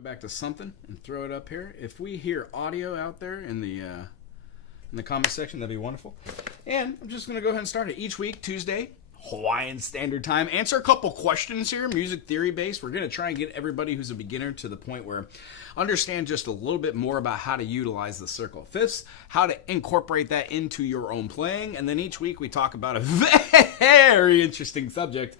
Go back to something and throw it up here. If we hear audio out there in the comment section, that'd be wonderful. And I'm just gonna go ahead and start it. Each week, Tuesday, Hawaiian Standard Time. Answer a couple questions here, music theory based. We're gonna try and get everybody who's a beginner to the point where understand just a little bit more about how to utilize the circle of fifths, how to incorporate that into your own playing, and then each week we talk about a very interesting subject.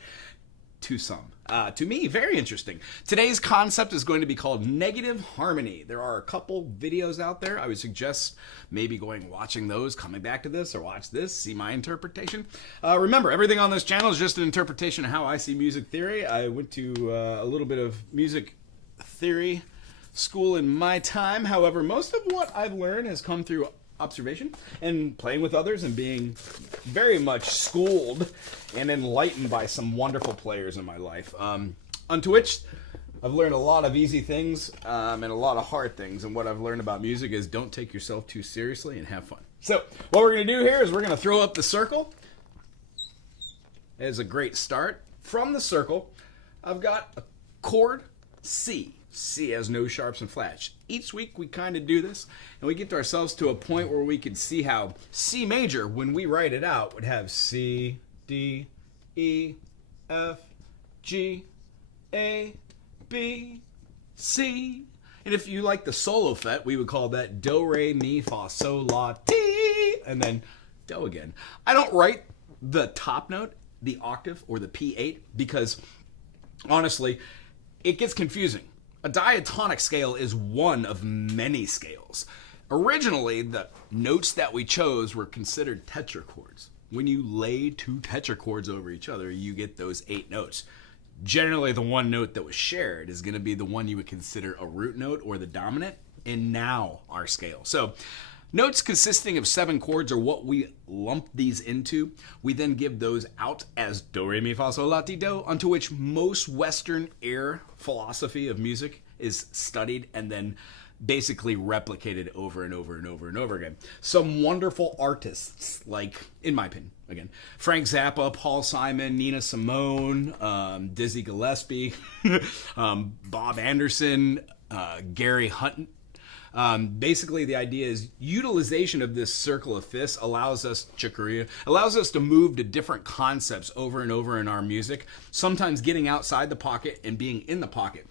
To some. To me, very interesting. Today's concept is going to be called negative harmony. There are a couple videos out there. I would suggest maybe watching those, coming back to this, or watch this, see my interpretation. Remember, everything on this channel is just an interpretation of how I see music theory. I went to a little bit of music theory school in my time. However, most of what I've learned has come through observation and playing with others and being very much schooled and enlightened by some wonderful players in my life. Unto which I've learned a lot of easy things and a lot of hard things. And what I've learned about music is don't take yourself too seriously and have fun. So what we're going to do here is we're going to throw up the circle as a great start. From the circle, I've got a chord C. C has no sharps and flats. Each week we kind of do this, and we get ourselves to a point where we can see how C major, when we write it out, would have C, D, E, F, G, A, B, C. And if you like the solo fet, we would call that Do, Re, Mi, Fa, Sol, La, Ti, and then Do again. I don't write the top note, the octave, or the P8 because, honestly, it gets confusing. A diatonic scale is one of many scales. Originally, the notes that we chose were considered tetrachords. When you lay two tetrachords over each other, you get those 8 notes. Generally, the one note that was shared is going to be the one you would consider a root note or the dominant in now our scale. So, notes consisting of 7 chords are what we lump these into. We then give those out as Do, Re, Mi, Fa, Sol, La, Ti, Do, unto which most Western air philosophy of music is studied and then basically replicated over and over and over and over again. Some wonderful artists, like, in my opinion, again, Frank Zappa, Paul Simon, Nina Simone, Dizzy Gillespie, Bob Anderson, Gary Hunt. Basically, the idea is utilization of this circle of fifths allows us to move to different concepts over and over in our music, sometimes getting outside the pocket and being in the pocket.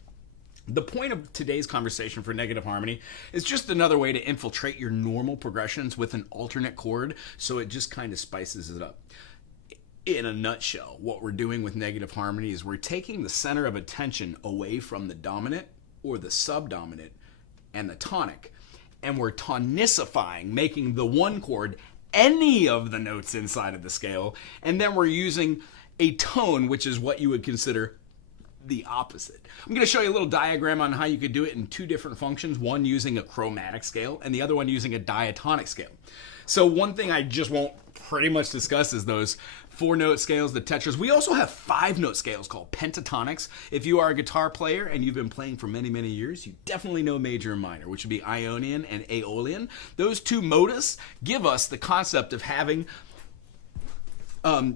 The point of today's conversation for negative harmony is just another way to infiltrate your normal progressions with an alternate chord, so it just kind of spices it up. In a nutshell, what we're doing with negative harmony is we're taking the center of attention away from the dominant or the subdominant and the tonic, and we're tonicifying, making the one chord any of the notes inside of the scale, and then we're using a tone, which is what you would consider the opposite. I'm going to show you a little diagram on how you could do it in 2 different functions, one using a chromatic scale and the other one using a diatonic scale. So one thing I just won't pretty much discuss is those 4-note scales, the tetras. We also have 5-note scales called pentatonics. If you are a guitar player and you've been playing for many, many years, you definitely know major and minor, which would be Ionian and Aeolian. Those 2 modus give us the concept of having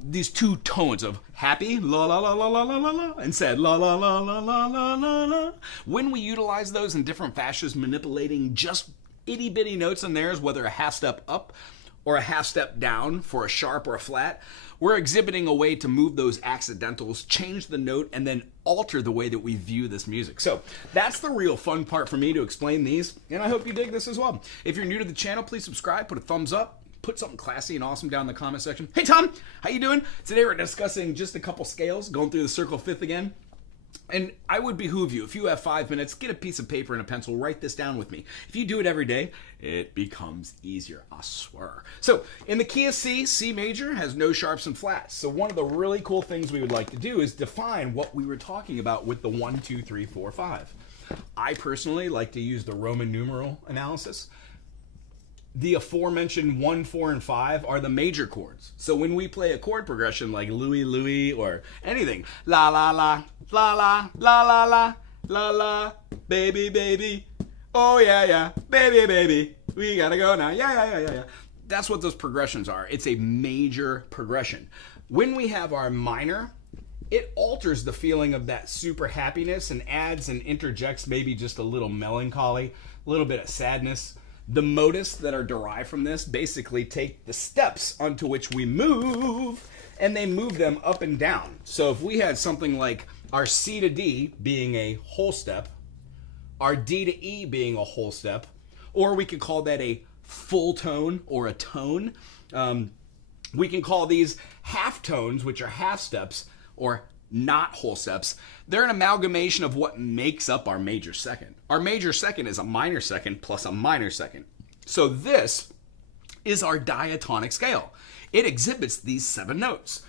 these 2 tones of happy, la la la la la la la la, and sad, la la la la la la la la. When we utilize those in different fashions, manipulating just itty bitty notes in theirs, whether a half step up or a half step down for a sharp or a flat, we're exhibiting a way to move those accidentals, change the note, and then alter the way that we view this music. So that's the real fun part for me to explain these, and I hope you dig this as well. If you're new to the channel, please subscribe, put a thumbs up, put something classy and awesome down in the comment section. Hey Tom, how you doing? Today we're discussing just a couple scales, going through the circle fifth again. And I would behoove you, if you have 5 minutes, get a piece of paper and a pencil, write this down with me. If you do it every day, it becomes easier, I swear. So, in the key of C, C major has no sharps and flats. So one of the really cool things we would like to do is define what we were talking about with the 1, 2, 3, 4, 5. I personally like to use the Roman numeral analysis. The aforementioned 1, 4, and 5 are the major chords. So when we play a chord progression like Louie, Louie, or anything, la la la, la la, la la la, la la, baby, baby, oh yeah, yeah, baby, baby, we gotta go now, yeah, yeah, yeah, yeah, yeah. That's what those progressions are. It's a major progression. When we have our minor, it alters the feeling of that super happiness and adds and interjects maybe just a little melancholy, a little bit of sadness. The modus that are derived from this basically take the steps onto which we move, and they move them up and down. So if we had something like our C to D being a whole step, our D to E being a whole step, or we could call that a full tone or a tone. We can call these half tones, which are half steps, or not whole steps. They're an amalgamation of what makes up our major second. Our major second is a minor second plus a minor second. So this is our diatonic scale. It exhibits these 7 notes.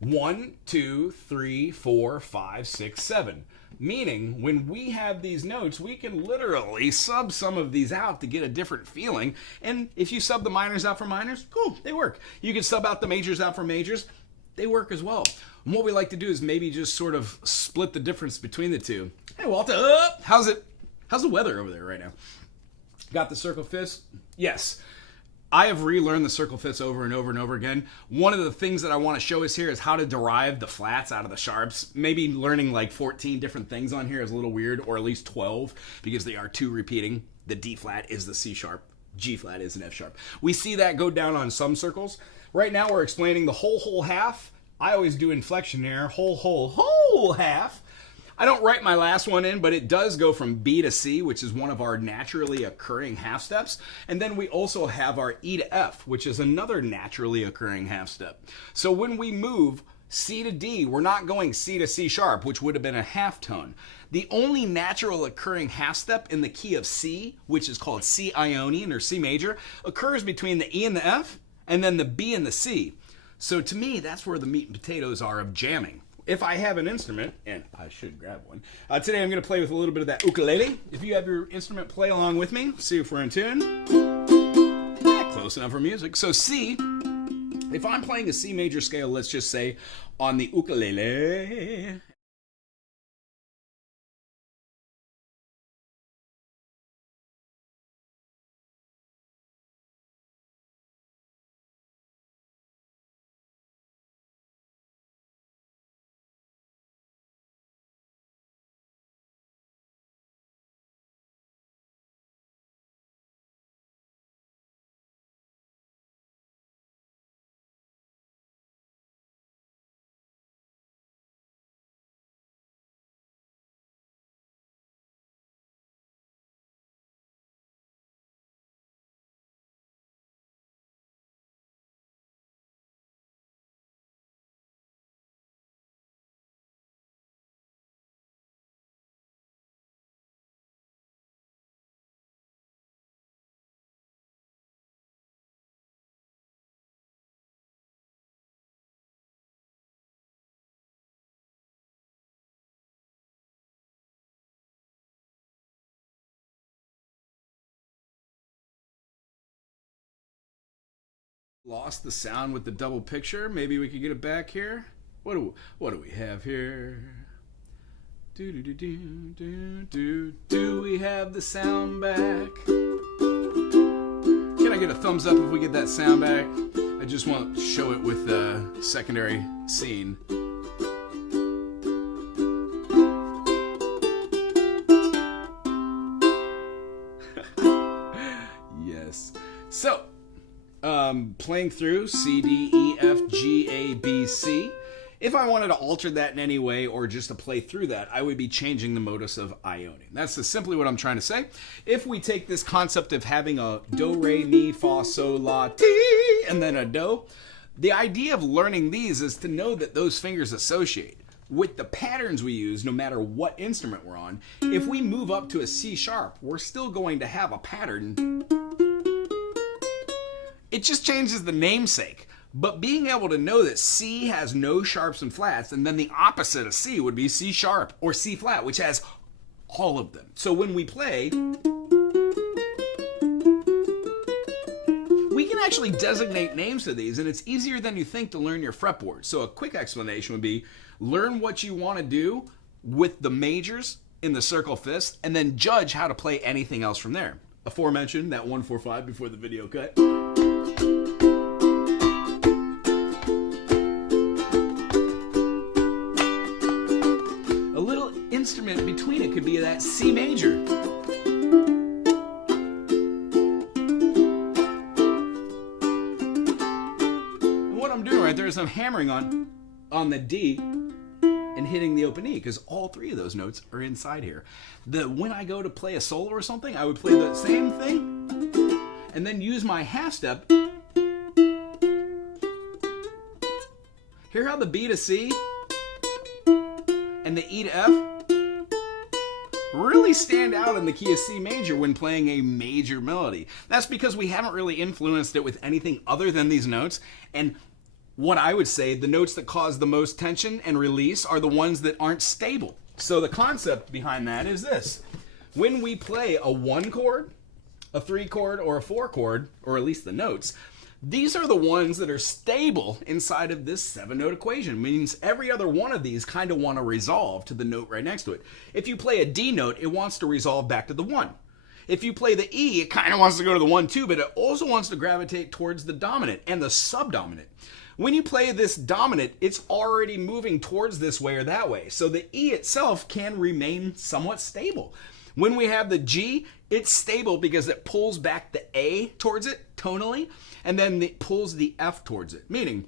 1, 2, 3, 4, 5, 6, 7. Meaning, when we have these notes, we can literally sub some of these out to get a different feeling. And if you sub the minors out for minors, cool, they work. You can sub out the majors out for majors. They work as well. And what we like to do is maybe just sort of split the difference between the two. Hey, Walter, how's the weather over there right now? Got the circle fifths? Yes. I have relearned the circle fifths over and over and over again. One of the things that I want to show us here is how to derive the flats out of the sharps. Maybe learning like 14 different things on here is a little weird, or at least 12, because they are 2 repeating. The D flat is the C sharp. G flat is an F sharp. We see that go down on some circles. Right now we're explaining the whole half. I always do inflection there. Whole half. I don't write my last one in, but it does go from B to C, which is one of our naturally occurring half steps. And then we also have our E to F, which is another naturally occurring half step. So when we move C to D, we're not going C to C sharp, which would have been a half tone. The only natural occurring half step in the key of C, which is called C Ionian or C major, occurs between the E and the F, and then the B and the C. So to me, that's where the meat and potatoes are of jamming. If I have an instrument, and I should grab one, today I'm going to play with a little bit of that ukulele. If you have your instrument, play along with me. See if we're in tune. Close enough for music. So C, if I'm playing a C major scale, let's just say on the ukulele. Lost the sound with the double picture. Maybe we could get it back here. What do we have here? Do we have the sound back? Can I get a thumbs up if we get that sound back? I just want to show it with the secondary scene. Yes. So, playing through C, D, E, F, G, A, B, C. If I wanted to alter that in any way or just to play through that, I would be changing the modus of Ionian. That's simply what I'm trying to say. If we take this concept of having a do, re, mi, fa, sol, la, ti, and then a do, the idea of learning these is to know that those fingers associate. With the patterns we use, no matter what instrument we're on, if we move up to a C sharp, we're still going to have a pattern. It just changes the namesake. But being able to know that C has no sharps and flats, and then the opposite of C would be C sharp or C flat, which has all of them. So when we play, we can actually designate names to these, and it's easier than you think to learn your fretboard. So a quick explanation would be, learn what you want to do with the majors in the circle fifths, and then judge how to play anything else from there. Aforementioned, that 1-4-5 before the video cut. be that C major. And what I'm doing right there is I'm hammering on the D and hitting the open E, because all three of those notes are inside here. When I go to play a solo or something, I would play the same thing and then use my half step. Hear how the B to C and the E to F really stand out in the key of C major when playing a major melody. That's because we haven't really influenced it with anything other than these notes. And what I would say, the notes that cause the most tension and release are the ones that aren't stable. So the concept behind that is this. When we play a 1 chord, a 3 chord, or a 4 chord, or at least the notes, these are the ones that are stable inside of this 7-note equation. Means every other one of these kind of want to resolve to the note right next to it. If you play a D note, it wants to resolve back to the 1. If you play the E, it kind of wants to go to the 1 too, but it also wants to gravitate towards the dominant and the subdominant. When you play this dominant, it's already moving towards this way or that way. So the E itself can remain somewhat stable. When we have the G, it's stable because it pulls back the A towards it tonally, and then it pulls the F towards it. Meaning,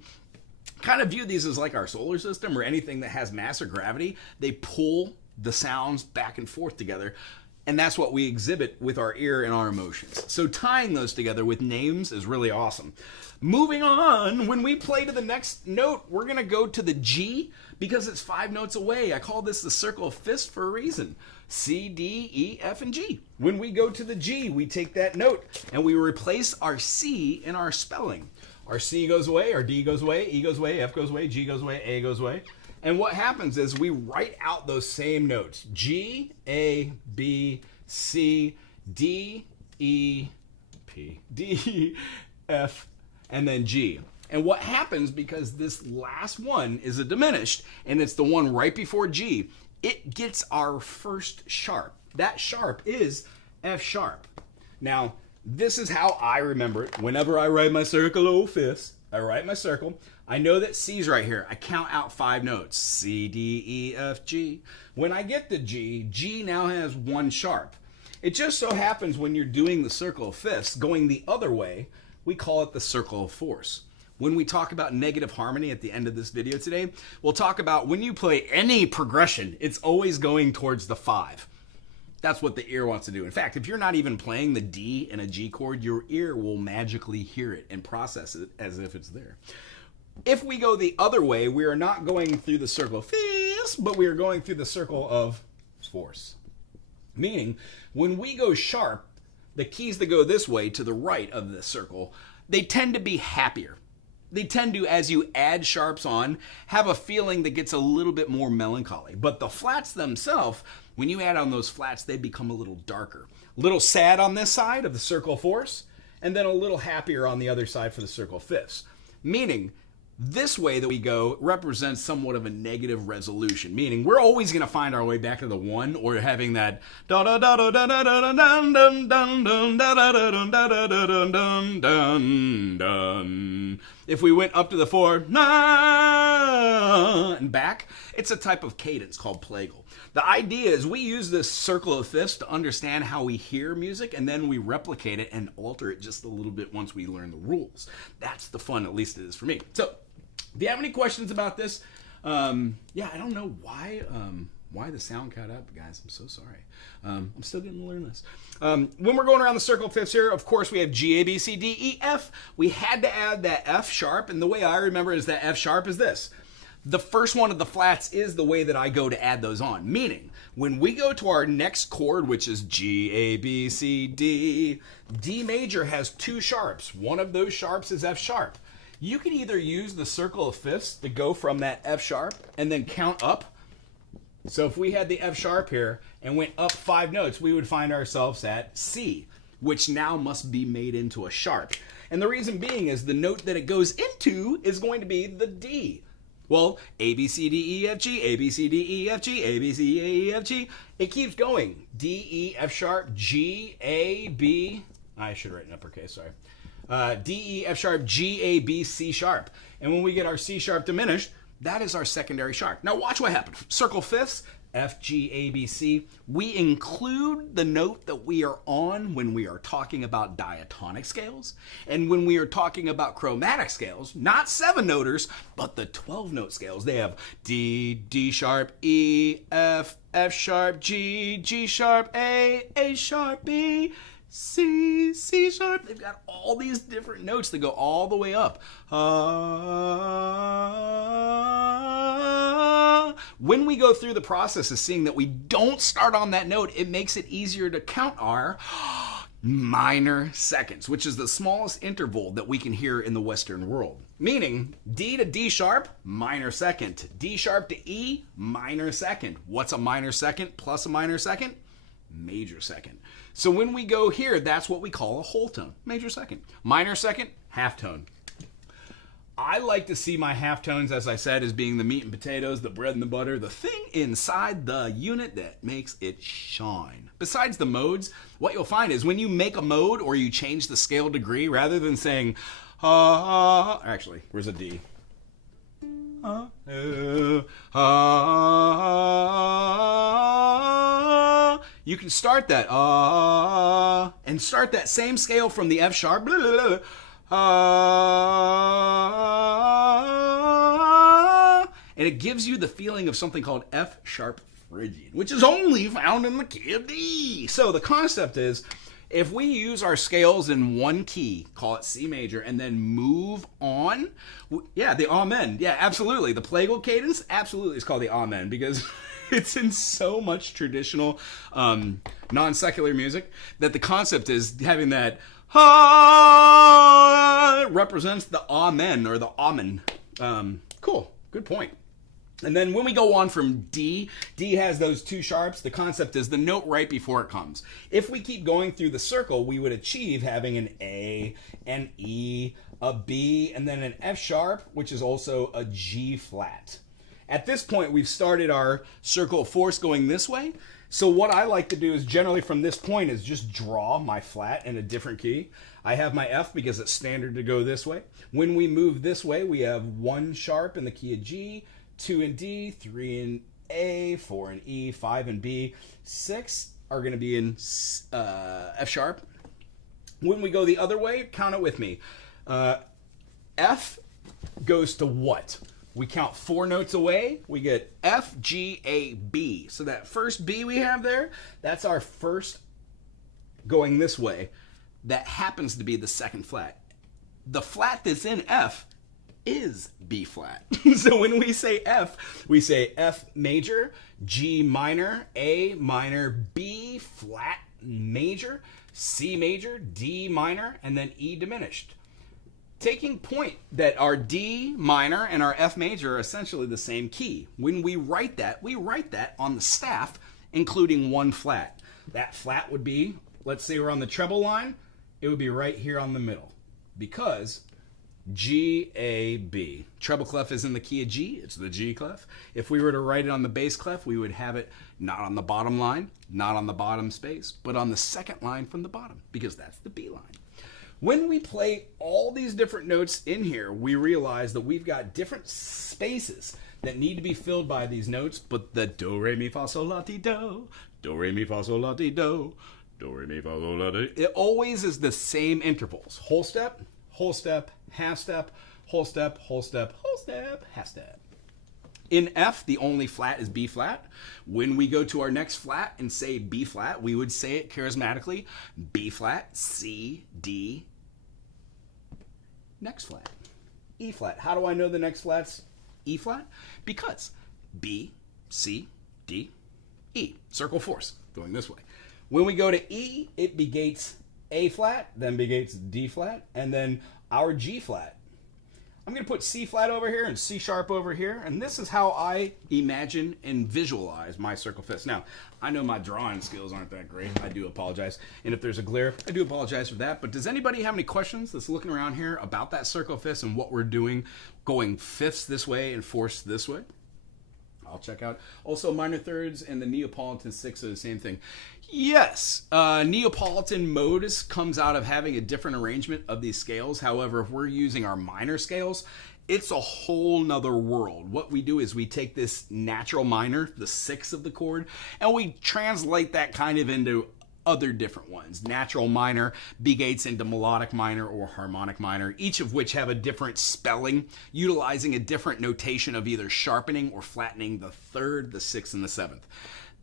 kind of view these as like our solar system or anything that has mass or gravity. They pull the sounds back and forth together. And that's what we exhibit with our ear and our emotions. So tying those together with names is really awesome. Moving on, when we play to the next note, we're going to go to the G because it's 5 notes away. I call this the circle of fifths for a reason. C, D, E, F, and G. When we go to the G, we take that note and we replace our C in our spelling. Our C goes away, our D goes away, E goes away, F goes away, G goes away, A goes away. And what happens is we write out those same notes. G, A, B, C, D, E, P, D, F, and then G. And what happens, because this last one is a diminished, and it's the one right before G, it gets our first sharp. That sharp is F sharp. Now, this is how I remember it. Whenever I write my circle of fifths, I write my circle. I know that C's right here. I count out 5 notes. C, D, E, F, G. When I get to G, G now has 1 sharp. It just so happens when you're doing the circle of fifths, going the other way, we call it the circle of fourths. When we talk about negative harmony at the end of this video today, we'll talk about when you play any progression, it's always going towards the 5. That's what the ear wants to do. In fact, if you're not even playing the D in a G chord, your ear will magically hear it and process it as if it's there. If we go the other way, we are not going through the circle of fifths, but we are going through the circle of fourths. Meaning, when we go sharp, the keys that go this way to the right of the circle, they tend to be happier. They tend to, as you add sharps on, have a feeling that gets a little bit more melancholy. But the flats themselves, when you add on those flats, they become a little darker. A little sad on this side of the circle of fourths, and then a little happier on the other side for the circle of fifths. Meaning, this way that we go represents somewhat of a negative resolution, meaning we're always going to find our way back to the 1 or having that da da da da da da da dun dun dun dun da da da dun da da da dun dun dun dun. If we went up to the 4 na and back, it's a type of cadence called plagal. The idea is we use this circle of fifths to understand how we hear music, and then we replicate it and alter it just a little bit once we learn the rules. That's the fun, at least it is for me. So, if you have any questions about this, I don't know why the sound cut up, guys. I'm so sorry. I'm still getting to learn this. When we're going around the circle of fifths here, of course, we have G, A, B, C, D, E, F. We had to add that F sharp, and the way I remember is that F sharp is this. The first one of the flats is the way that I go to add those on. Meaning, when we go to our next chord, which is G, A, B, C, D, D major has 2 sharps. One of those sharps is F sharp. You can either use the circle of fifths to go from that F sharp and then count up. So if we had the F sharp here and went up 5 notes, we would find ourselves at C, which now must be made into a sharp. And the reason being is the note that it goes into is going to be the D. Well, A, B, C, D, E, F, G, A, B, C, D, E, F, G, A, B, C, D, E, F, G. It keeps going. D, E, F sharp, G, A, B. I should write in uppercase, sorry. D, E, F sharp, G, A, B, C sharp. And when we get our C sharp diminished, that is our secondary sharp. Now watch what happens. Circle fifths, F, G, A, B, C. We include the note that we are on when we are talking about diatonic scales. And when we are talking about chromatic scales, not 7-noters, but the 12-note scales. They have D, D sharp, E, F, F sharp, G, G sharp, A sharp, B, C, C sharp. They've got all these different notes that go all the way up. When we go through the process of seeing that we don't start on that note, it makes it easier to count our minor seconds, which is the smallest interval that we can hear in the Western world. Meaning, D to D sharp, minor second. D sharp to E, minor second. What's a minor second plus a minor second? Major second. So when we go here, that's what we call a whole tone, major second. Minor second, half tone. I like to see my half tones, as I said, as being the meat and potatoes, the bread and the butter, the thing inside the unit that makes it shine. Besides the modes, what you'll find is when you make a mode or you change the scale degree, rather than saying, actually, where's a D? You can start that and start that same scale from the F sharp, and it gives you the feeling of something called F sharp Phrygian, which is only found in the key of D. So the concept is, if we use our scales in one key, call it C major, and then move on, yeah, the amen, yeah, absolutely. The plagal cadence, absolutely, is called the amen because it's in so much traditional non-secular music that the concept is having that represents the amen or the amen. Cool, good point. And then when we go on from D, D has those two sharps. The concept is the note right before it comes. If we keep going through the circle, we would achieve having an A, an E, a B, and then an F sharp, which is also a G flat. At this point, we've started our circle of force going this way. So what I like to do is generally from this point is just draw my flat in a different key. I have my F because it's standard to go this way. When we move this way, we have 1 sharp in the key of G, 2 in D, 3 in A, 4 in E, 5 in B, 6 are going to be in F sharp. When we go the other way, count it with me. F goes to what? We count 4 notes away. We get F, G, A, B. So that first B we have there, that's our first going this way. That happens to be the second flat. The flat that's in F is B flat. So when we say F, we say F major, G minor, A minor, B flat major, C major, D minor, and then E diminished. Taking point that our D minor and our F major are essentially the same key. When we write that on the staff, including 1 flat. That flat would be, let's say we're on the treble line, it would be right here on the middle. Because G, A, B. Treble clef is in the key of G. It's the G clef. If we were to write it on the bass clef, we would have it not on the bottom line, not on the bottom space, but on the second line from the bottom, because that's the B line. When we play all these different notes in here, we realize that we've got different spaces that need to be filled by these notes, but the do, re, mi, fa, sol, la, ti, do, do, re, mi, fa, sol, la, ti, do, do, re, mi, fa, sol, la, ti. It always is the same intervals. Whole step, half step, whole step, whole step, whole step, half step. In F, the only flat is B flat. When we go to our next flat and say B flat, we would say it charismatically, B flat, C, D, next flat, E flat. How do I know the next flat's E flat? Because B, C, D, E. Circle force, going this way. When we go to E, it begates A flat, then begates D flat, and then our G flat. I'm going to put C flat over here and C sharp over here, and this is how I imagine and visualize my circle fifths. Now, I know my drawing skills aren't that great. I do apologize. And if there's a glare, I do apologize for that. But does anybody have any questions that's looking around here about that circle fifths and what we're doing, going fifths this way and fourths this way? I'll check out. Also, minor thirds and the Neapolitan sixths are the same thing. Yes, Neapolitan modus comes out of having a different arrangement of these scales. However, if we're using our minor scales, it's a whole nother world. What we do is we take this natural minor, the 6th of the chord, and we translate that kind of into other different ones. Natural minor begates into melodic minor or harmonic minor, each of which have a different spelling, utilizing a different notation of either sharpening or flattening the 3rd, the 6th, and the 7th.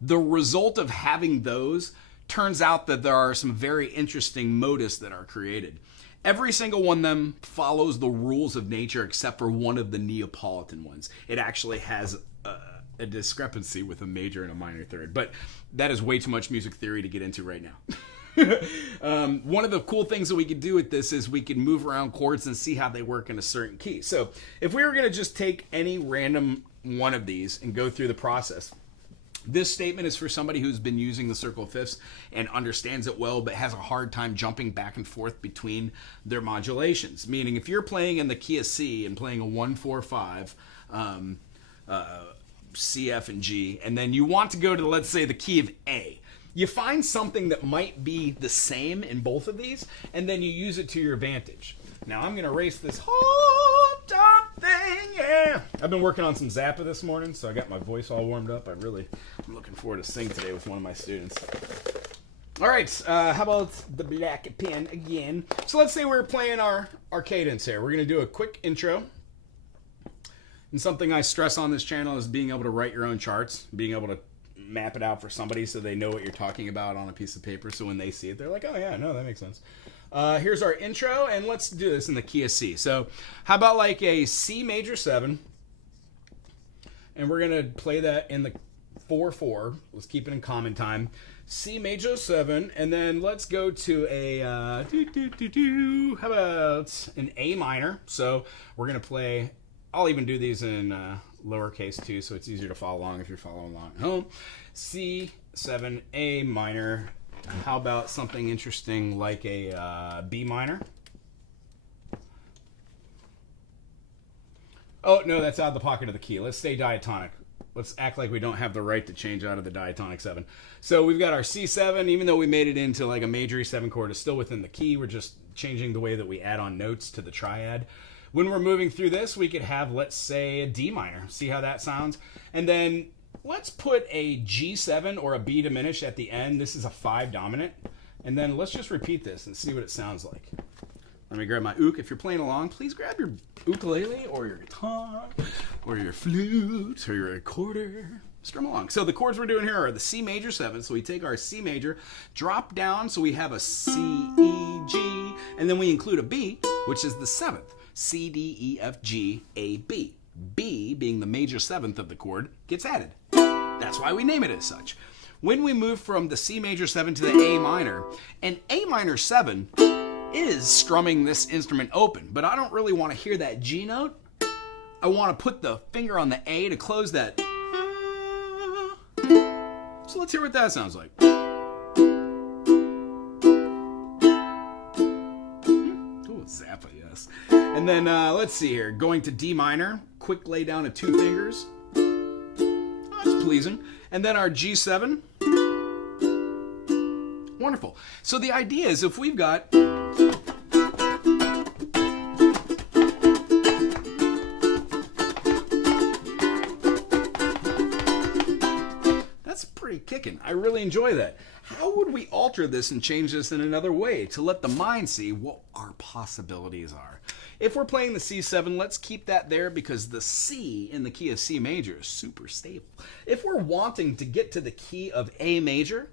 The result of having those turns out that there are some very interesting motifs that are created. Every single one of them follows the rules of nature except for one of the Neapolitan ones. It actually has a discrepancy with a major and a minor third, but that is way too much music theory to get into right now. One of the cool things that we could do with this is we could move around chords and see how they work in a certain key. So if we were going to just take any random one of these and go through the process, this statement is for somebody who's been using the circle of fifths and understands it well, but has a hard time jumping back and forth between their modulations. Meaning, if you're playing in the key of C and playing a 1, 4, 5, C, F, and G, and then you want to go to, let's say, the key of A, you find something that might be the same in both of these, and then you use it to your advantage. Now, I'm going to erase this whole darn thing, yeah! I've been working on some Zappa this morning, so I got my voice all warmed up. I'm looking forward to sing today with one of my students. All right, how about the black pen again? So let's say we're playing our cadence here. We're going to do a quick intro. And something I stress on this channel is being able to write your own charts, being able to map it out for somebody so they know what you're talking about on a piece of paper, so when they see it, they're like, oh yeah, no, that makes sense. Here's our intro, and let's do this in the key of C. So how about like a C major 7, and we're going to play that in the 4-4. Let's keep it in common time. C major 7, and then let's go to a, how about an A minor? So we're going to play, I'll even do these in lowercase too, so it's easier to follow along if you're following along at home. C, 7, A minor. How about something interesting like a B minor? Oh, no, that's out of the pocket of the key. Let's stay diatonic. Let's act like we don't have the right to change out of the diatonic 7. So we've got our C7, even though we made it into like a major E7 chord, it's still within the key. We're just changing the way that we add on notes to the triad. When we're moving through this, we could have, let's say, a D minor. See how that sounds? And then let's put a G7 or a B diminished at the end. This is a 5 dominant. And then let's just repeat this and see what it sounds like. Let me grab my ook. If you're playing along, please grab your ukulele or your guitar or your flute or your recorder. Strum along. So the chords we're doing here are the C major 7. So we take our C major, drop down so we have a C, E, G, and then we include a B, which is the 7th. C, D, E, F, G, A, B. B, being the major 7th of the chord, gets added. That's why we name it as such. When we move from the C major 7 to the A minor, an A minor 7 is strumming this instrument open, but I don't really want to hear that G note. I want to put the finger on the A to close that. So let's hear what that sounds like. Ooh, Zappa, yes. And then let's see here. Going to D minor, quick lay down of 2 fingers. Oh, that's pleasing. And then our G7. Wonderful. So the idea is if we've got kicking. I really enjoy that. How would we alter this and change this in another way to let the mind see what our possibilities are? If we're playing the C7, let's keep that there because the C in the key of C major is super stable. If we're wanting to get to the key of A major,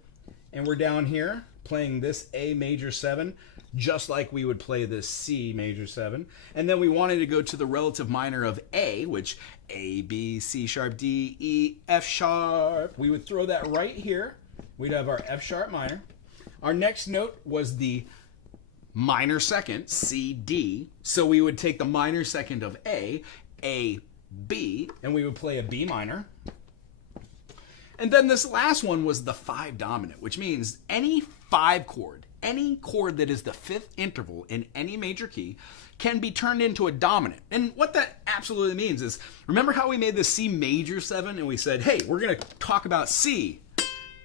and we're down here playing this A major 7, just like we would play this C major 7, and then we wanted to go to the relative minor of A, which A, B, C sharp, D, E, F sharp. We would throw that right here. We'd have our F sharp minor. Our next note was the minor second, C, D. So we would take the minor second of A, B, and we would play a B minor. And then this last one was the 5 dominant, which means any 5 chord, any chord that is the 5th interval in any major key can be turned into a dominant. And what that absolutely means is, remember how we made the C major 7 and we said, hey, we're going to talk about C.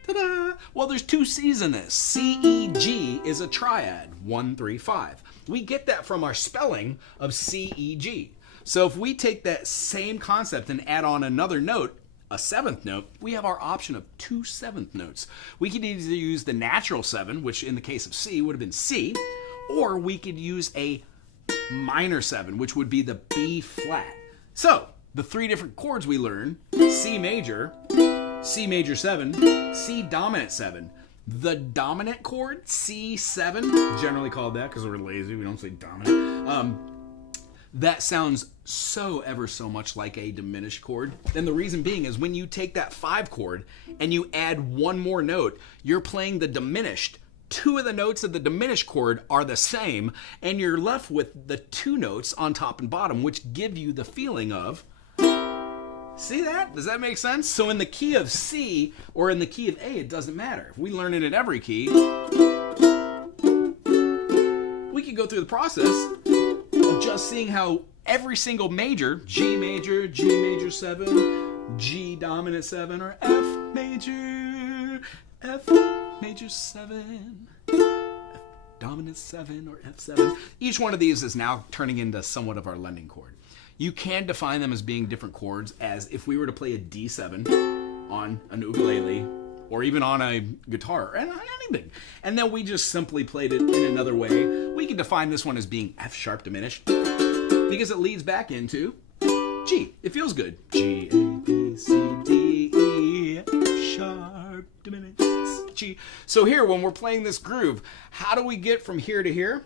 Ta-da! Well, there's 2 C's in this. C, E, G is a triad, 1, 3, 5. We get that from our spelling of C, E, G. So if we take that same concept and add on another note, a seventh note, we have our option of two seventh notes. We could either use the natural seven, which in the case of C would have been C, or we could use a minor seven, which would be the B flat. So the three different chords we learn: C major 7, C dominant 7. The dominant chord, C7, generally called that because we're lazy, we don't say dominant. That sounds so ever so much like a diminished chord. And the reason being is when you take that 5 chord and you add one more note, you're playing the diminished. 2 of the notes of the diminished chord are the same, and you're left with the 2 notes on top and bottom, which give you the feeling of... See that? Does that make sense? So in the key of C or in the key of A, it doesn't matter. If we learn it in every key, we could go through the process of just seeing how every single major, G major 7, G dominant 7, or F major 7, F dominant 7, or F7. Each one of these is now turning into somewhat of our lending chord. You can define them as being different chords, as if we were to play a D7 on an ukulele or even on a guitar, and on anything, and then we just simply played it in another way, we can define this one as being F sharp diminished because it leads back into G. It feels good. G, A, B, C, D, E, F sharp diminished G. So here, when we're playing this groove, how do we get from here to here?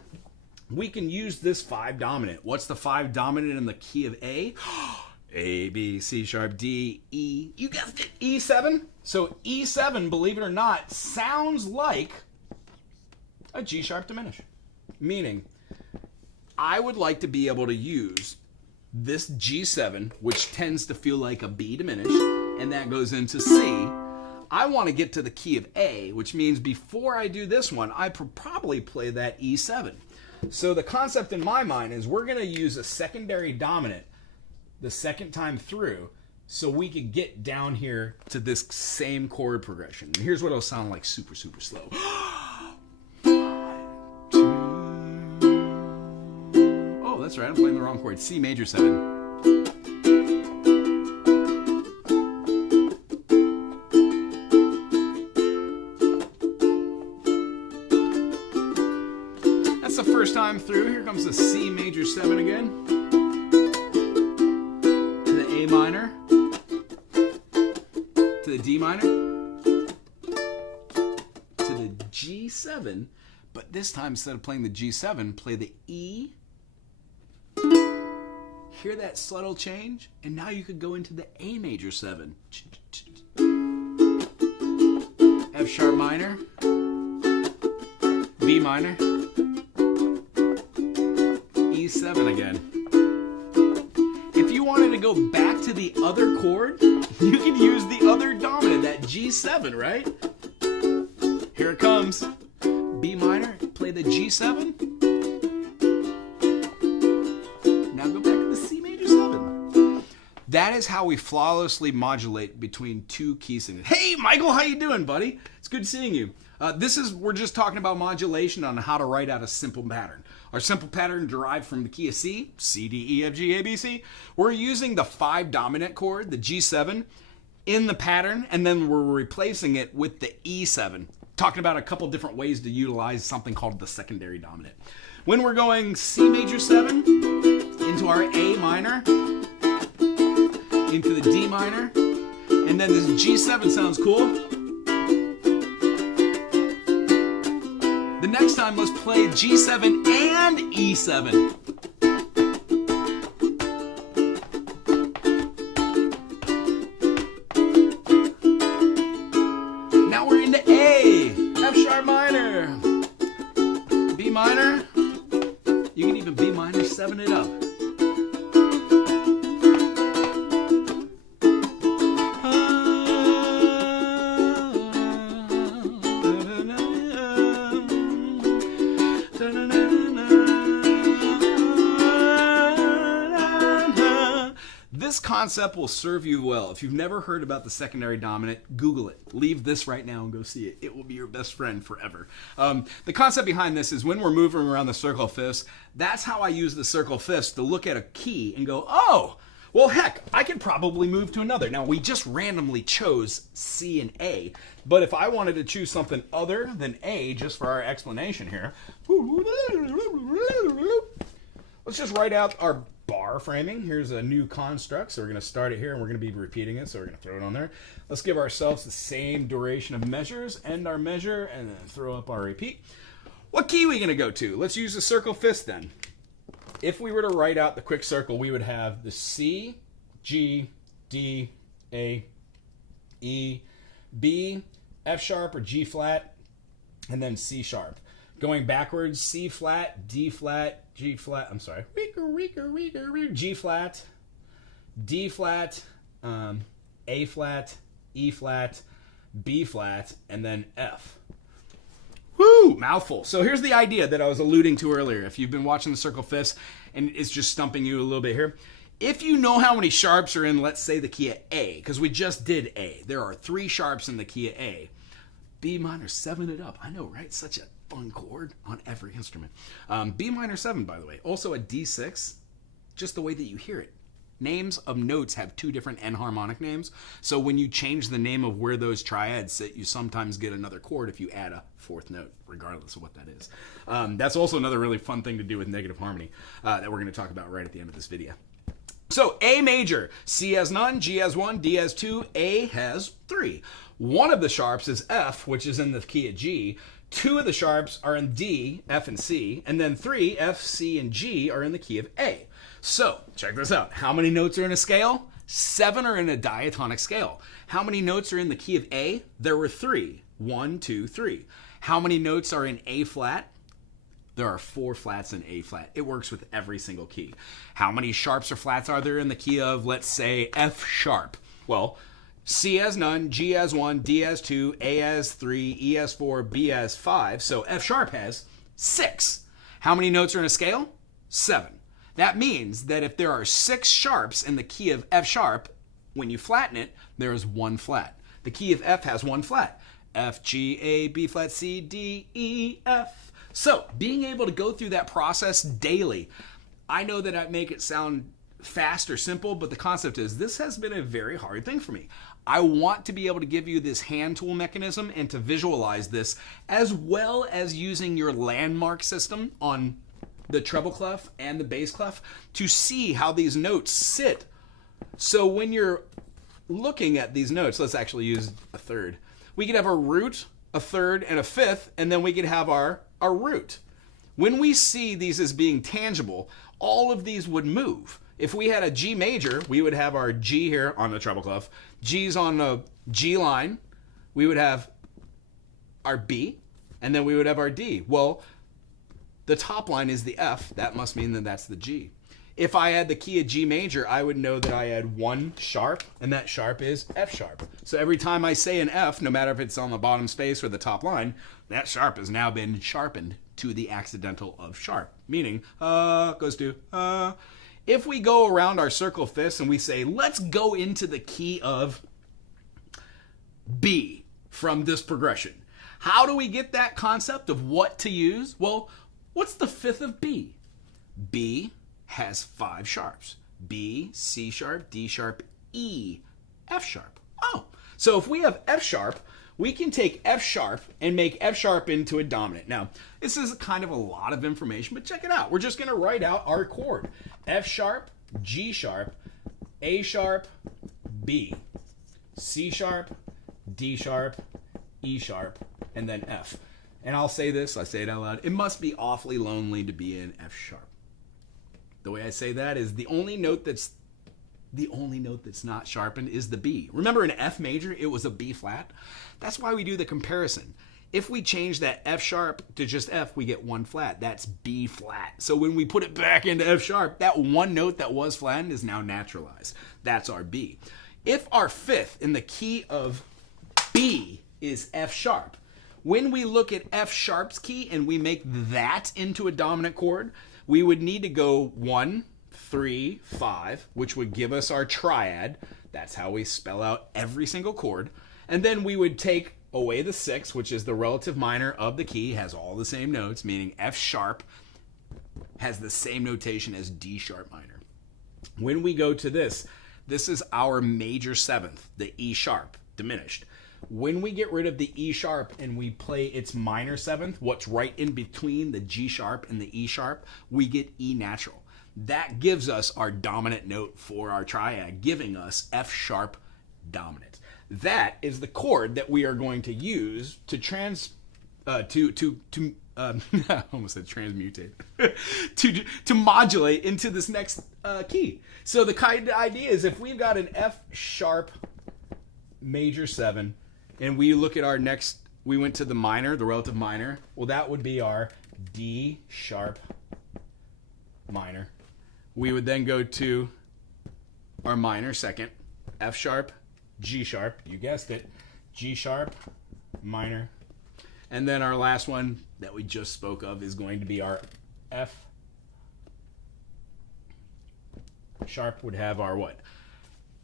We can use this 5 dominant. What's the 5 dominant in the key of A? A, B, C sharp, D, E. You guessed it, E7. So E7, believe it or not, sounds like a G sharp diminished. Meaning, I would like to be able to use this G7, which tends to feel like a B diminished, and that goes into C. I want to get to the key of A, which means before I do this one, I probably play that E7. So the concept in my mind is we're going to use a secondary dominant the second time through so we could get down here to this same chord progression. And here's what it'll sound like super, super slow. 1, 2. Oh, that's right. I'm playing the wrong chord. C major 7. First time through, here comes the C major 7 again, to the A minor, to the D minor, to the G7, but this time instead of playing the G7, play the E. Hear that subtle change? And now you could go into the A major 7. F sharp minor, B minor, E7 again. If you wanted to go back to the other chord, you could use the other dominant, that G7, right? Here it comes. B minor, play the G7. Now go back to the C major 7. That is how we flawlessly modulate between 2 key signatures. Hey, Michael, how you doing, buddy? It's good seeing you. We're just talking about modulation on how to write out a simple pattern. Our simple pattern derived from the key of C, C, D, E, F, G, A, B, C. We're using the 5 dominant chord, the G7, in the pattern, and then we're replacing it with the E7. Talking about a couple different ways to utilize something called the secondary dominant. When we're going C major 7 into our A minor, into the D minor, and then this G7 sounds cool. The next time, let's play G7 and E7. Now we're into A, F sharp minor, B minor. You can even B minor 7 it up. This concept will serve you well. If you've never heard about the secondary dominant, Google it. Leave this right now and go see it. It will be your best friend forever. The concept behind this is when we're moving around the circle of fifths, that's how I use the circle of fifths to look at a key and go, oh, well, heck, I could probably move to another. Now, we just randomly chose C and A, but if I wanted to choose something other than A, just for our explanation here, let's just write out our bar framing. Here's a new construct, so we're going to start it here, and we're going to be repeating it, so we're going to throw it on there. Let's give ourselves the same duration of measures, end our measure, and then throw up our repeat. What key are we going to go to? Let's use the circle fifths then. If we were to write out the quick circle, we would have the C, G, D, A, E, B, F sharp or G flat, and then C sharp. Going backwards, C flat, D flat, G flat, I'm sorry, G flat, D flat, A flat, E flat, B flat, and then F. Woo! Mouthful. So here's the idea that I was alluding to earlier. If you've been watching the circle fifths and it's just stumping you a little bit here, if you know how many sharps are in, let's say, the key of A, because we just did A, there are 3 sharps in the key of A. B minor 7 it up. I know, right? Such a fun chord on every instrument. B minor 7, by the way. Also a D6, just the way that you hear it. Names of notes have 2 different enharmonic names, so when you change the name of where those triads sit, you sometimes get another chord if you add a 4th note, regardless of what that is. That's also another really fun thing to do with negative harmony that we're going to talk about right at the end of this video. So A major, C has none, G has 1, D has 2, A has 3. One of the sharps is F, which is in the key of G. 2 of the sharps are in D, F, and C, and then 3, F, C, and G are in the key of A. So, check this out. How many notes are in a scale? 7 are in a diatonic scale. How many notes are in the key of A? There were 3. 1, 2, 3. How many notes are in A flat? There are 4 flats in A flat. It works with every single key. How many sharps or flats are there in the key of, let's say, F sharp? Well, C has none, G has 1, D has 2, A has 3, E has 4, B has 5. So F sharp has 6. How many notes are in a scale? 7. That means that if there are 6 sharps in the key of F sharp, when you flatten it, there is 1 flat. The key of F has 1 flat. F, G, A, B flat, C, D, E, F. So, being able to go through that process daily, I know that I make it sound fast or simple, but the concept is this has been a very hard thing for me. I want to be able to give you this hand tool mechanism and to visualize this, as well as using your landmark system on the treble clef and the bass clef to see how these notes sit. So when you're looking at these notes, let's actually use a third. We could have a root, a third, and a fifth, and then we could have our root. When we see these as being tangible, all of these would move. If we had a G major, we would have our G here on the treble clef. G's on the G line. We would have our B, and then we would have our D. Well, the top line is the F. That must mean that that's the G. If I had the key of G major, I would know that I had 1 sharp, and that sharp is F sharp. So every time I say an F, no matter if it's on the bottom space or the top line, that sharp has now been sharpened to the accidental of sharp, meaning goes to If we go around our circle fifths and we say, let's go into the key of B from this progression, how do we get that concept of what to use? Well, what's the fifth of B? B has 5 sharps. B, C sharp, D sharp, E, F sharp. Oh, so if we have F sharp, we can take F sharp and make F sharp into a dominant. Now, this is kind of a lot of information, but check it out. We're just going to write out our chord. F sharp, G sharp, A sharp, B, C sharp, D sharp, E sharp, and then F. And I'll say this, I say it out loud, it must be awfully lonely to be in F sharp. The way I say that is the only note that's not sharpened is the B. Remember in F major, it was a B flat? That's why we do the comparison. If we change that F sharp to just F, we get 1 flat. That's B flat. So when we put it back into F sharp, that one note that was flattened is now naturalized. That's our B. If our fifth in the key of B is F sharp, when we look at F sharp's key and we make that into a dominant chord, we would need to go 1 3, 5, which would give us our triad. That's how we spell out every single chord. And then we would take away the 6, which is the relative minor of the key, has all the same notes, meaning F sharp has the same notation as D sharp minor. When we go to this is our major 7th, the E sharp, diminished. When we get rid of the E sharp and we play its minor 7th, what's right in between the G sharp and the E sharp, we get E natural. That gives us our dominant note for our triad, giving us F sharp dominant. That is the chord that we are going to use to I almost said transmutate, to modulate into this next key. So the kind of idea is if we've got an F sharp major 7, and we look at our next, we went to the minor, the relative minor, well, that would be our D sharp minor. We would then go to our minor second, F sharp, G sharp, you guessed it, G sharp, minor. And then our last one that we just spoke of is going to be our F sharp would have our what?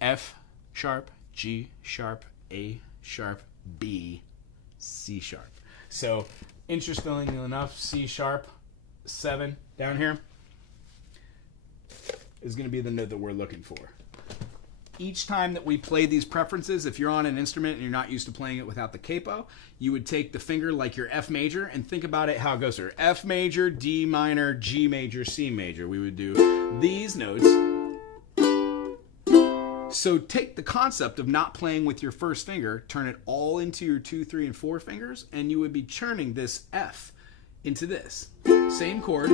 F sharp, G sharp, A sharp, B, C sharp. So interestingly enough, C sharp 7 down here is going to be the note that we're looking for. Each time that we play these preferences, if you're on an instrument and you're not used to playing it without the capo, you would take the finger like your F major and think about it how it goes through. F major, D minor, G major, C major. We would do these notes. So take the concept of not playing with your first finger, turn it all into your 2, 3, and 4 fingers, and you would be churning this F into this. Same chord.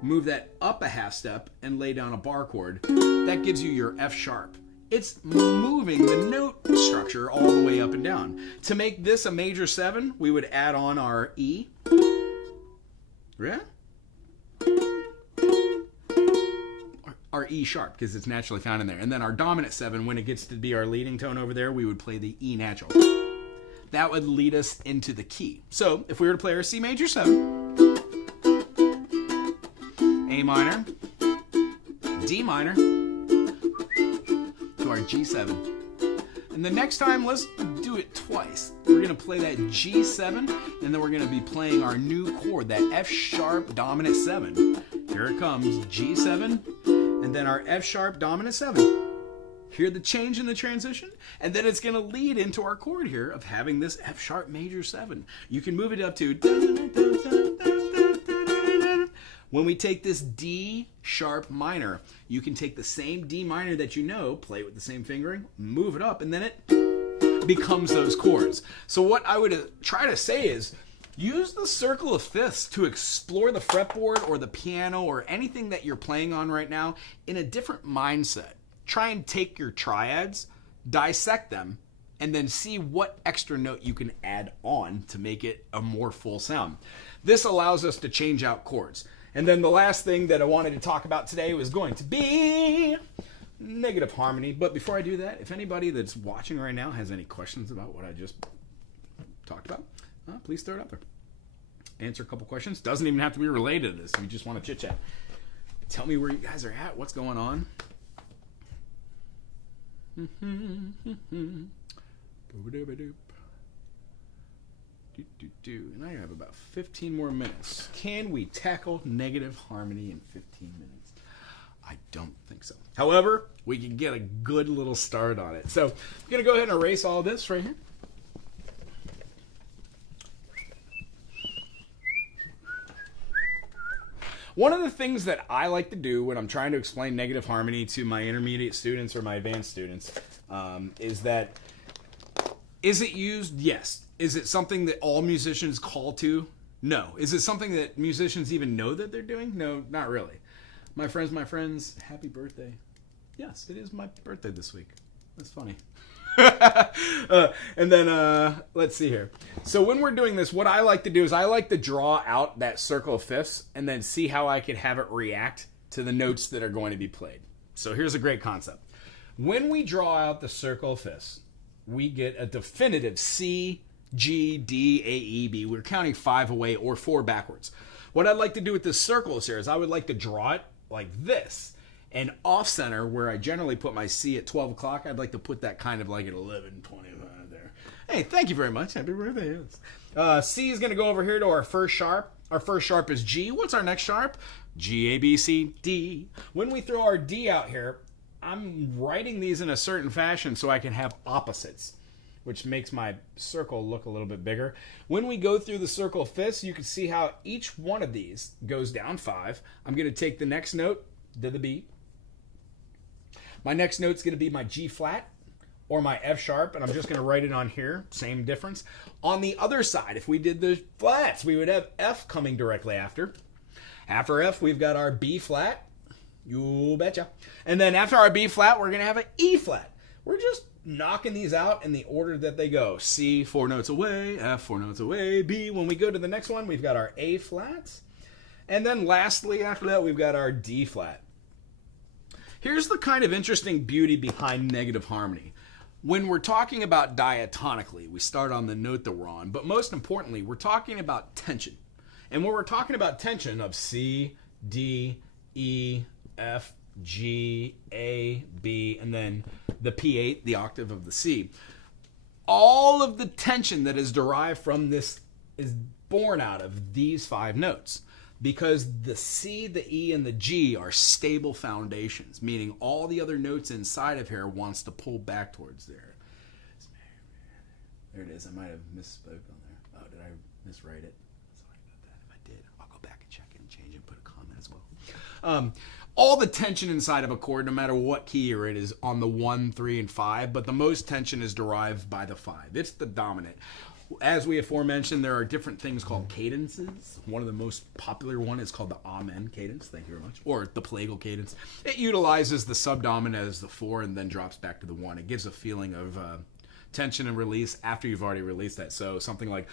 Move that up a half step and lay down a bar chord. That gives you your F sharp. It's moving the note structure all the way up and down. To make this a major 7, we would add on our E. Yeah? Our E sharp, because it's naturally found in there. And then our dominant 7, when it gets to be our leading tone over there, we would play the E natural. That would lead us into the key. So if we were to play our C major 7, A minor, D minor, to our G7. And the next time, let's do it twice. We're going to play that G7, and then we're going to be playing our new chord, that F sharp dominant 7. Here it comes, G7, and then our F sharp dominant 7. Hear the change in the transition? And then it's going to lead into our chord here of having this F sharp major 7. You can move it up to... When we take this D sharp minor, you can take the same D minor that you know, play it with the same fingering, move it up, and then it becomes those chords. So what I would try to say is, use the circle of fifths to explore the fretboard or the piano or anything that you're playing on right now in a different mindset. Try and take your triads, dissect them, and then see what extra note you can add on to make it a more full sound. This allows us to change out chords. And then the last thing that I wanted to talk about today was going to be negative harmony. But before I do that, if anybody that's watching right now has any questions about what I just talked about, please throw it up there. Answer a couple questions. Doesn't even have to be related to this. If you just want to chit chat. Tell me where you guys are at. What's going on? And I have about 15 more minutes. Can we tackle negative harmony in 15 minutes? I don't think so. However, we can get a good little start on it. So I'm going to go ahead and erase all this right here. One of the things that I like to do when I'm trying to explain negative harmony to my intermediate students or my advanced students is that, is it used? Yes. Is it something that all musicians call to? No. Is it something that musicians even know that they're doing? No, not really. My friends, happy birthday. Yes, it is my birthday this week. That's funny. And then, let's see here. So when we're doing this, what I like to do is I like to draw out that circle of fifths and then see how I could have it react to the notes that are going to be played. So here's a great concept. When we draw out the circle of fifths, we get a definitive C, G, D, A, E, B. We're counting 5 away or 4 backwards. What I'd like to do with this circle here is I would like to draw it like this. And off center, where I generally put my C at 12 o'clock, I'd like to put that kind of like at 11:25 there. Hey, thank you very much. Happy birthday. C is going to go over here to our first sharp. Our first sharp is G. What's our next sharp? G, A, B, C, D. When we throw our D out here, I'm writing these in a certain fashion so I can have opposites, which makes my circle look a little bit bigger. When we go through the circle of fifths, you can see how each one of these goes down 5. I'm going to take the next note to the B. My next note's going to be my G flat or my F sharp, and I'm just going to write it on here. Same difference. On the other side, if we did the flats, we would have F coming directly after. After F, we've got our B flat. You betcha. And then after our B flat, we're going to have an E flat. We're just knocking these out in the order that they go. C, 4 notes away. F, 4 notes away. B, when we go to the next one, we've got our A flats. And then lastly, after that, we've got our D flat. Here's the kind of interesting beauty behind negative harmony. When we're talking about diatonically, we start on the note that we're on, but most importantly, we're talking about tension. And when we're talking about tension of C, D, E, F, G, A, B, and then the P8, the octave of the C, all of the tension that is derived from this is born out of these 5 notes. Because the C, the E, and the G are stable foundations, meaning all the other notes inside of here wants to pull back towards there. There it is. I might have misspoke on there. Oh, did I miswrite it? Sorry about that. If I did, I'll go back and check it and change it and put a comment as well. All the tension inside of a chord, no matter what key you're in, is on the 1, 3, and 5, but the most tension is derived by the 5. It's the dominant. As we aforementioned, there are different things called cadences. One of the most popular one is called the Amen cadence. Thank you very much. Or the plagal cadence. It utilizes the subdominant as the 4 and then drops back to the 1. It gives a feeling of tension and release after you've already released that. So something like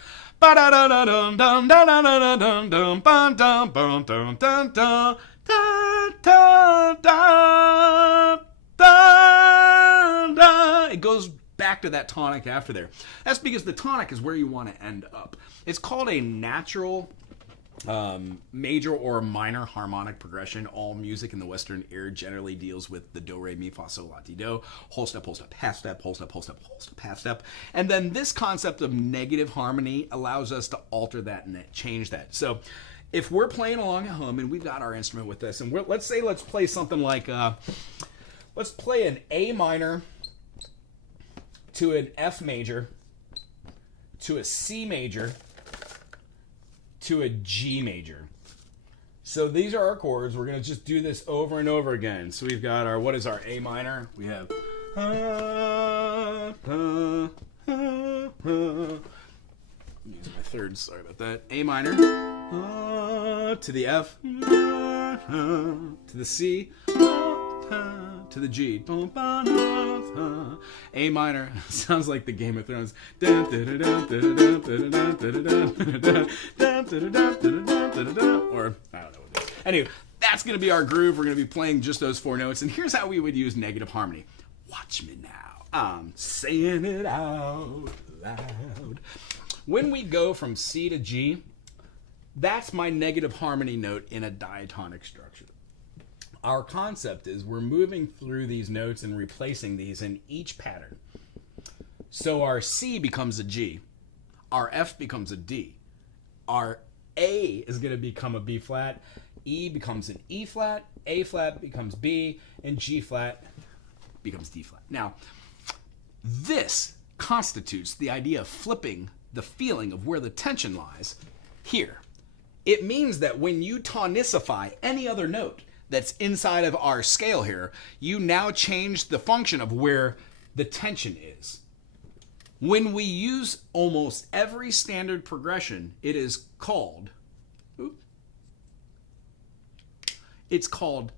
it goes back to that tonic after there. That's because the tonic is where you want to end up. It's called a natural major or minor harmonic progression. All music in the Western ear generally deals with the do, re, mi, fa, sol, la, ti, do. Whole step, half step, whole step, whole step, whole step, half step. And then this concept of negative harmony allows us to alter that and change that. So if we're playing along at home and we've got our instrument with us, and let's play something like, let's play an A minor to an F major, to a C major, to a G major. So these are our chords. We're going to just do this over and over again. So we've got our, what is our A minor? We have use my third, sorry about that. A minor to the F to the C to the G. A minor sounds like the Game of Thrones. Or I don't know what it is. Anyway, that's going to be our groove. We're going to be playing just those 4 notes. And here's how we would use negative harmony. Watch me now. I'm saying it out loud. When we go from C to G, that's my negative harmony note in a diatonic structure. Our concept is we're moving through these notes and replacing these in each pattern. So our C becomes a G. Our F becomes a D. Our A is going to become a B flat. E becomes an E flat. A flat becomes B. And G flat becomes D flat. Now, this constitutes the idea of flipping the feeling of where the tension lies here. It means that when you tonicify any other note that's inside of our scale here, you now change the function of where the tension is. When we use almost every standard progression, it is called, it's called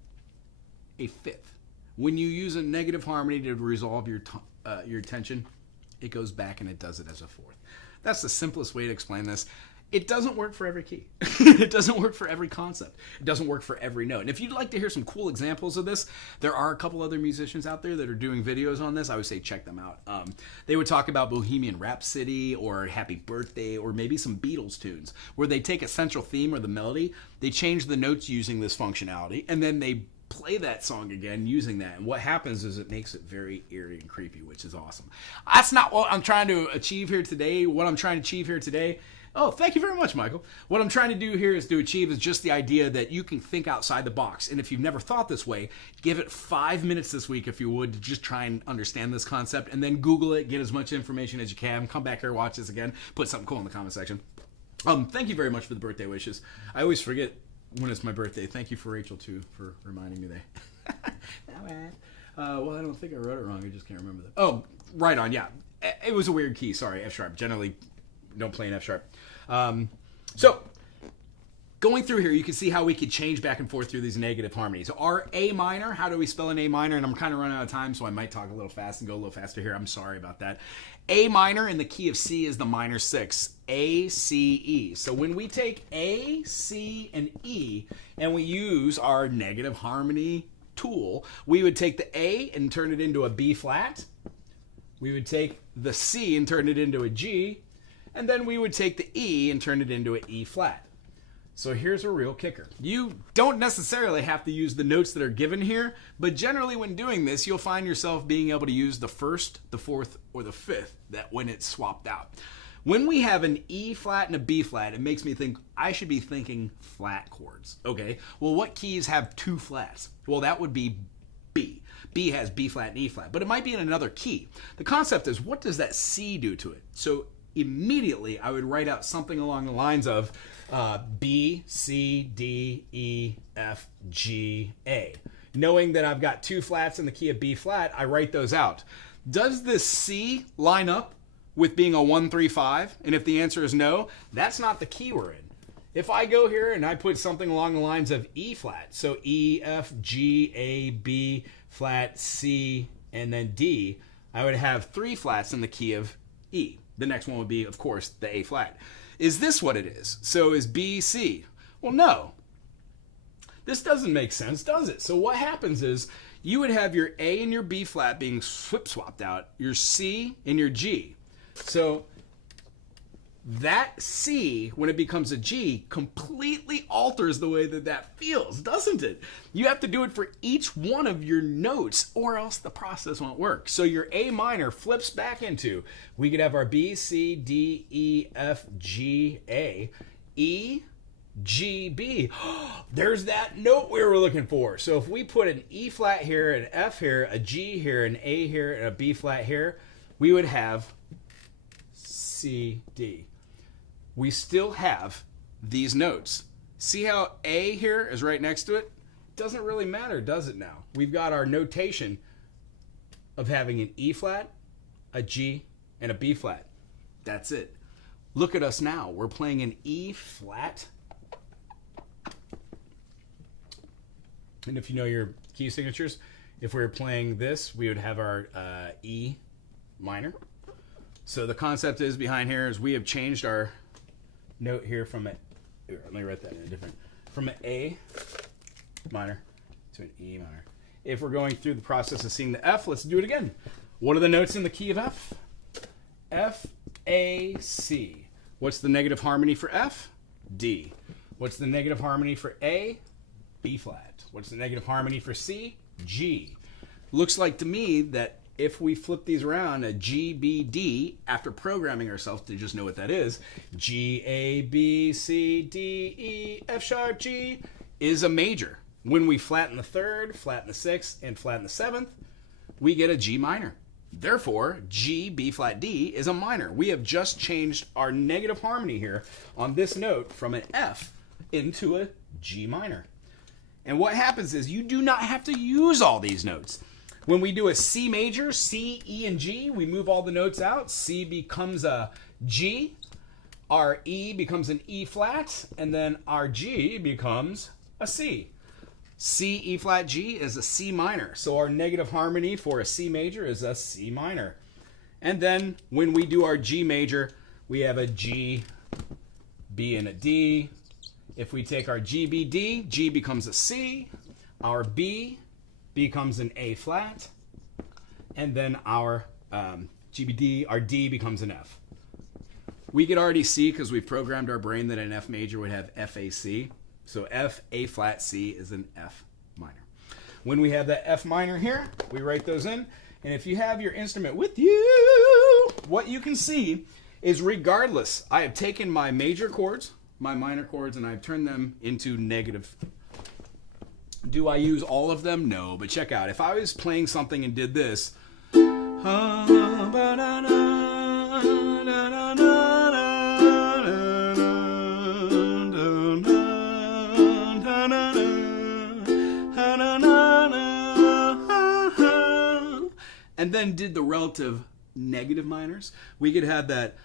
a fifth. When you use a negative harmony to resolve your tension, it goes back and it does it as a fourth. That's the simplest way to explain this. It doesn't work for every key. It doesn't work for every concept. It doesn't work for every note. And if you'd like to hear some cool examples of this, there are a couple other musicians out there that are doing videos on this. I would say check them out. They would talk about Bohemian Rhapsody or Happy Birthday or maybe some Beatles tunes where they take a central theme or the melody, they change the notes using this functionality, and then they play that song again using that. And what happens is it makes it very eerie and creepy, which is awesome. That's not what I'm trying to achieve here today. What I'm trying to achieve here today, oh, thank you very much, Michael. What I'm trying to do here is to achieve is just the idea that you can think outside the box. And if you've never thought this way, give it 5 minutes this week, if you would, to just try and understand this concept, and then Google it, get as much information as you can, come back here, watch this again, put something cool in the comment section. Thank you very much for the birthday wishes. I always forget when it's my birthday. Thank you for Rachel, too, for reminding me that. Well, I don't think I wrote it wrong. I just can't remember that. Oh, right on, yeah. It was a weird key. Sorry, F sharp. Generally, don't play an F sharp. So, going through here, you can see how we could change back and forth through these negative harmonies. Our A minor, how do we spell an A minor? And I'm kind of running out of time, so I might talk a little fast and go a little faster here. I'm sorry about that. A minor in the key of C is the minor 6. A, C, E. So when we take A, C, and E, and we use our negative harmony tool, we would take the A and turn it into a B flat. We would take the C and turn it into a G. And then we would take the E and turn it into an E flat. So here's a real kicker. You don't necessarily have to use the notes that are given here, but generally when doing this, you'll find yourself being able to use the first, the fourth, or the fifth that when it's swapped out. When we have an E flat and a B flat, it makes me think I should be thinking flat chords. Okay, well, what keys have 2 flats? Well, that would be B. B has B flat and E flat, but it might be in another key. The concept is, what does that C do to it? So immediately I would write out something along the lines of B, C, D, E, F, G, A. Knowing that I've got 2 flats in the key of B flat, I write those out. Does this C line up with being a 1, 3, 5? And if the answer is no, that's not the key we're in. If I go here and I put something along the lines of E flat, so E, F, G, A, B, flat, C, and then D, I would have 3 flats in the key of E. The next one would be, of course, the A flat. Is this what it is? So is B, C? Well, no. This doesn't make sense, does it? So what happens is you would have your A and your B flat being swapped out, your C and your G. So that C, when it becomes a G, completely alters the way that that feels, doesn't it? You have to do it for each one of your notes, or else the process won't work. So your A minor flips back into, we could have our B, C, D, E, F, G, A, E, G, B. There's that note we were looking for. So if we put an E flat here, an F here, a G here, an A here, and a B flat here, we would have C, D. We still have these notes. See how A here is right next to it? Doesn't really matter, does it now? We've got our notation of having an E flat, a G, and a B flat. That's it. Look at us now. We're playing an E flat. And if you know your key signatures, if we were playing this, we would have our E minor. So the concept is behind here is we have changed our note here from let me write that in a different, from an A minor to an E minor. If we're going through the process of seeing the F, let's do it again. What are the notes in the key of F? F, A, C. What's the negative harmony for F? D. What's the negative harmony for A? B flat. What's the negative harmony for C? G. Looks like to me that if we flip these around, a G, B, D, after programming ourselves to just know what that is, G, A, B, C, D, E, F sharp, G, is a major. When we flatten the 3rd, flatten the 6th, and flatten the 7th, we get a G minor. Therefore, G, B flat, D is a minor. We have just changed our negative harmony here on this note from an F into a G minor. And what happens is you do not have to use all these notes. When we do a C major, C, E, and G, we move all the notes out. C becomes a G, our E becomes an E flat, and then our G becomes a C. C, E flat, G is a C minor. So our negative harmony for a C major is a C minor. And then when we do our G major, we have a G, B, and a D. If we take our G, B, D, G becomes a C, our B becomes an A flat, and then our GBD, our D becomes an F. We could already see, because we've programmed our brain, that an F major would have FAC. So F, A flat, C is an F minor. When we have that F minor here, we write those in. And if you have your instrument with you, what you can see is regardless, I have taken my major chords, my minor chords, and I've turned them into negative. Do I use all of them? No, but check out. If I was playing something and did this, and then did the relative negative minors, we could have that.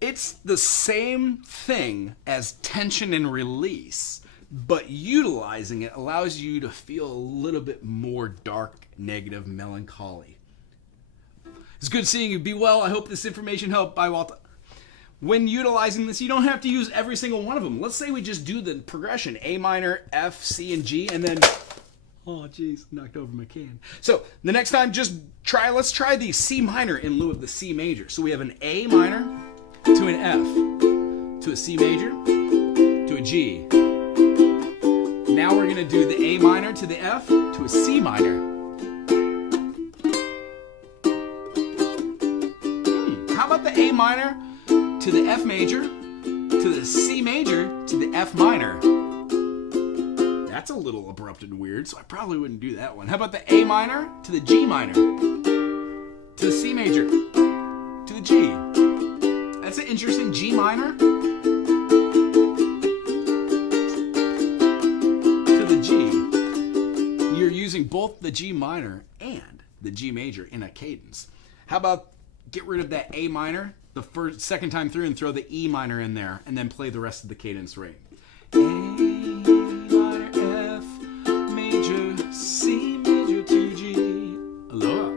It's the same thing as tension and release, but utilizing it allows you to feel a little bit more dark, negative melancholy. It's good seeing you. Be well. I hope this information helped. Bye, Walter. When utilizing this, you don't have to use every single one of them. Let's say we just do the progression: A minor, F, C, and G, and then, oh geez, knocked over my can. So the next time, let's try the C minor in lieu of the C major. So we have an A minor to an F, to a C major, to a G. Now we're going to do the A minor to the F, to a C minor. How about the A minor to the F major, to the C major, to the F minor? That's a little abrupt and weird, so I probably wouldn't do that one. How about the A minor to the G minor, to the C major, to the G? That's an interesting. G minor to the G. You're using both the G minor and the G major in a cadence. How about get rid of that A minor the second time through and throw the E minor in there and then play the rest of the cadence rate. A minor, F major, C major to G. Aloha.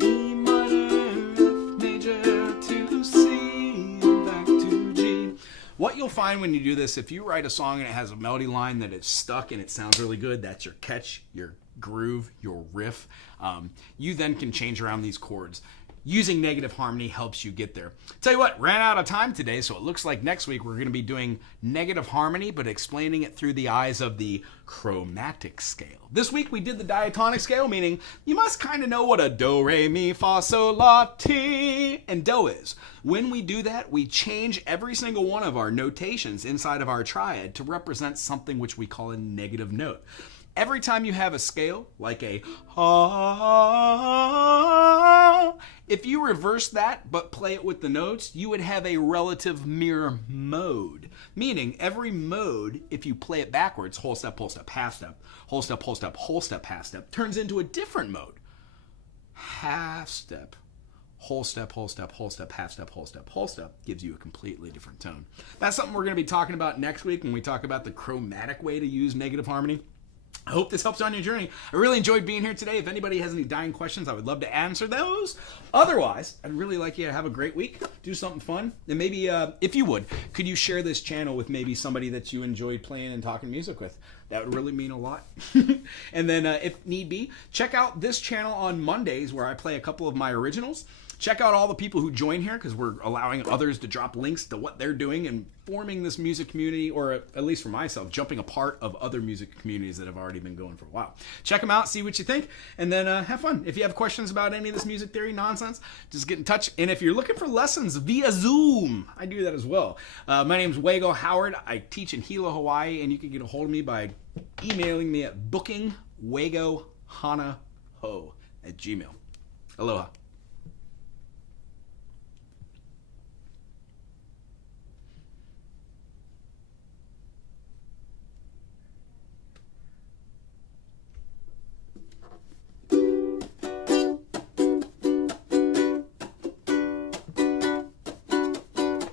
E minor, F major to C, back to G. What you'll find when you do this, if you write a song and it has a melody line that is stuck and it sounds really good, that's your catch, your groove, your riff. You then can change around these chords. Using negative harmony helps you get there. Tell you what, ran out of time today, so it looks like next week we're going to be doing negative harmony, but explaining it through the eyes of the chromatic scale. This week we did the diatonic scale, meaning you must kind of know what a do, re, mi, fa, sol, la, ti, and do is. When we do that, we change every single one of our notations inside of our triad to represent something which we call a negative note. Every time you have a scale, like a if you reverse that but play it with the notes, you would have a relative mirror mode. Meaning every mode, if you play it backwards, whole step, half step, whole step, whole step, half step, turns into a different mode. Half step, whole step, half step, whole step, gives you a completely different tone. That's something we're going to be talking about next week when we talk about the chromatic way to use negative harmony. I hope this helps you on your journey. I really enjoyed being here today. If anybody has any dying questions, I would love to answer those. Otherwise, I'd really like you to have a great week. Do something fun. And maybe, if you would, could you share this channel with maybe somebody that you enjoyed playing and talking music with? That would really mean a lot. And then, if need be, check out this channel on Mondays where I play a couple of my originals. Check out all the people who join here because we're allowing others to drop links to what they're doing and forming this music community, or at least for myself, jumping a part of other music communities that have already been going for a while. Check them out, see what you think, and then have fun. If you have questions about any of this music theory nonsense, just get in touch. And if you're looking for lessons via Zoom, I do that as well. My name's Wago Howard. I teach in Hilo, Hawaii, and you can get a hold of me by emailing me at bookingwagohanaho@gmail.com. Aloha.